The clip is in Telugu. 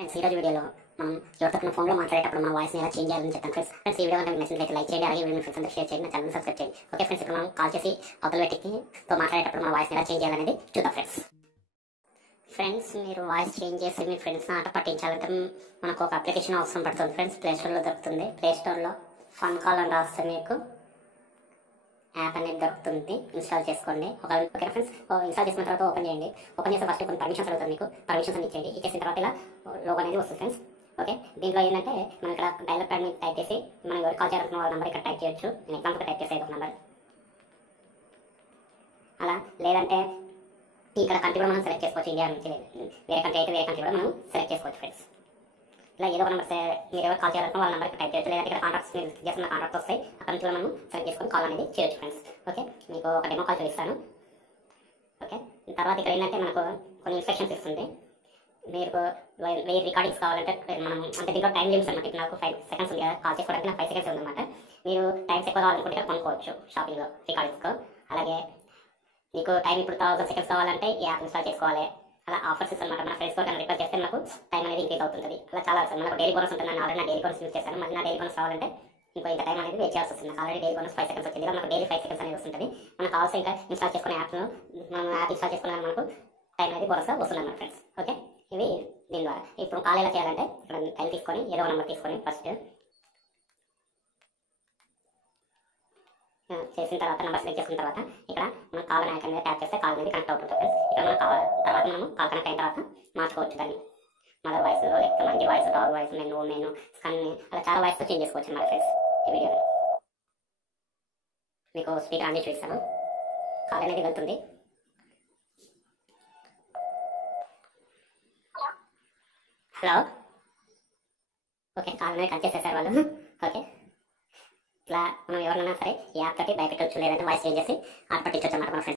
ఫ్రెండ్స్ ఈ రోజు వీడియోలో మనం ఎవరితో ఫోన్లో మాట్లాడేటప్పుడు మన వాయిస్ని ఎలా చేంజ్ చేయాలని చెప్తాను ఫ్రెండ్స్. ఫ్రెండ్స్ ఈ వీడియో కనుక నచ్చినట్లయితే లైక్ చేయండి, అలాగే వీడియో ఫ్రెండ్స్ అందరూ షేర్ చేయండి, నా ఛానల్ సబ్స్క్రైబ్ చేయండి. ఓకే ఫ్రెండ్స్, ఇప్పుడు మనం కాల్ చేసి అవతల వ్యక్తితో మాట్లాడేటప్పుడు మన వాయిస్ని ఎలా చేంజ్ చేయాలనేది చూద్దాం ఫ్రెండ్స్. ఫ్రెండ్స్ మీరు వాయిస్ చేంజ్ చేసి మీ ఫ్రెండ్స్ని ఆట పట్టించాలంటే మనకు ఒక అప్లికేషన్ అవసరం పడుతుంది ఫ్రెండ్స్. ప్లేస్టోర్లో దొరుకుతుంది. ప్లేస్టోర్లో ఫన్ కాల్ అని రాస్తే మీకు యాప్ అనేది దొరుకుతుంది, ఇన్స్టాల్ చేసుకోండి. ఓకే ఫ్రెండ్స్, ఇన్స్టాల్ చేసుకున్న తర్వాత ఓపెన్ చేయండి. ఓపెన్ చేస్తే ఫస్ట్ కొన్ని పర్మిషన్స్ అడుగుతుంది, మీకు పర్మిషన్స్ అని ఇచ్చేయండి. ఇచ్చేసిన తర్వాత ఇలా లోగో అనేది వస్తుంది ఫ్రెండ్స్. ఓకే, దీంట్లో ఏంటంటే మనం ఇక్కడ డైలర్ ప్యాడ్ మీద టైప్ చేసి మనం ఎవరు కాల్ చేయాలనుకున్న వాళ్ళ నెంబర్ ఇక్కడ టైప్ చేయొచ్చు. నేను ఎగ్జాంపుల్గా టైప్ చేసేది ఒక నెంబర్ అలా, లేదంటే ఇక్కడ కంట్రీ కూడా మనం సెలెక్ట్ చేసుకోవచ్చు. ఇండియా నుంచి వేరే కంట్రీ అయితే వేరే కంట్రీ కూడా మనం సెలెక్ట్ చేసుకోవచ్చు ఫ్రెండ్స్. ఇలా ఏదో ఒక నెంబర్ మీరు ఎవరు కాల్ చేయాలనుకున్న వాళ్ళ నెంబర్కి టైప్ చేయొచ్చు. లేదంటే ఇక్కడ కాంటాక్ట్స్ మీరు చేస్తున్న కాంటాక్ట్ వస్తాయి, అక్కడ నుంచి కూడా మనం సెలెక్ట్ చేసుకొని కాల్ అనేది చేయొచ్చు ఫ్రెండ్స్. ఓకే, మీకు ఒక డెమో కాల్ చూపిస్తాను. ఓకే, తర్వాత ఇక్కడ ఏంటంటే మనకు కొన్ని ఇన్స్ట్రక్షన్స్ ఇస్తుంది. మీరు 1000 రికార్డింగ్స్ కావాలంటే మనం అంటే దీంట్లో టైం లిమిట్స్ అనమాట. నాకు 5 సెకండ్స్ ఉంది కదా కాల్ చేసుకోవడానికి, నాకు 5 సెకండ్స్ ఉందన్నమాట. మీరు టైమ్స్ ఎక్కువ కావాలనుకుంటే ఇక్కడ కొనుక్కోవచ్చు షాపింగ్లో రికార్డింగ్స్లో. అలాగే మీకు టైం ఇప్పుడు 1000 సెకండ్స్ కావాలంటే ఈ యాప్ ఇన్స్టాల్ చేసుకోవాలి. అలా ఆఫర్స్ ఇస్తారన్నమాట. మన ఫ్రెండ్స్ కన్నా రిక్వెస్ట్ చేస్తే నాకు టైం అనేది ఇంక్రీజ్ అవుతుంది. అలా చాలా వస్తుంది. మనకు డైలీ బోనస్ ఉంటుంది. నేను ఆల్రెడీ నా డైలీ బోనస్ యూజ్ చేశాను. మళ్ళీ నా డైలీ బోనస్ కావాలంటే ఇంకో ఇంత టైం అనేది వెయిట్ చేయాల్సి వస్తుంది. ఆల్రెడీ డైలీ బోనస్ 5 సెకండ్స్ వచ్చింది. మనకు డైలీ 5 సెకండ్స్ అనేది వస్తుంది. మనకు కావాల్సిన ఇంకా ఇన్స్టాల్ చేసుకునే యాప్ను మనం యాప్ ఇన్స్టాల్ చేసుకున్న మనకు టైం అనేది బోనస్గా వస్తుంది అన్నమాట ఫ్రెండ్స్. ఓకే, ఇవి దీని ద్వారా. ఇప్పుడు కాల్ ఎలా చేయాలంటే ఇక్కడ టైం తీసుకొని ఏదో నెంబర్ తీసుకొని ఫస్ట్ చేసిన తర్వాత నెంబర్ సెలెక్ట్ చేసుకున్న తర్వాత ఇక్కడ మనం కాల్ అనే ఐకాన్ మీద ట్యాప్ చేస్తే కాల్ అనేది కనెక్ట్ అవుతుంది ఫ్రెండ్స్. ఇక్కడ మనం కాల్ తర్వాత మనం కాల్ కనెక్ట్ అయిన తర్వాత మార్చుకోవచ్చు దాన్ని. మదర్ వాయిస్, లేకపోతే మంచి వాయిస్, డాగ్ వాయిస్, నేను స్కన్ని, అలా చాలా వాయిస్తో చేంజ్ చేసుకోవచ్చు అన్నమాట ఫ్రెండ్స్. ఈ వీడియో మీకు స్పీకర్ ఆన్ చేసి చూపిస్తాను. కాల్ అనేది వెళ్తుంది. హలో, ఓకే, కాల్ అనేది కట్ చేసేసారు వాళ్ళు. ఓకే, ఇట్లా మనం ఎవరినైనా సరే ఈ యాప్ తోటి భయపెట్టవచ్చు, లేదంటే వాయిస్ చేంజ్ చేసి ఆట పట్టించవచ్చు అన్నమాట మన ఫ్రెండ్స్.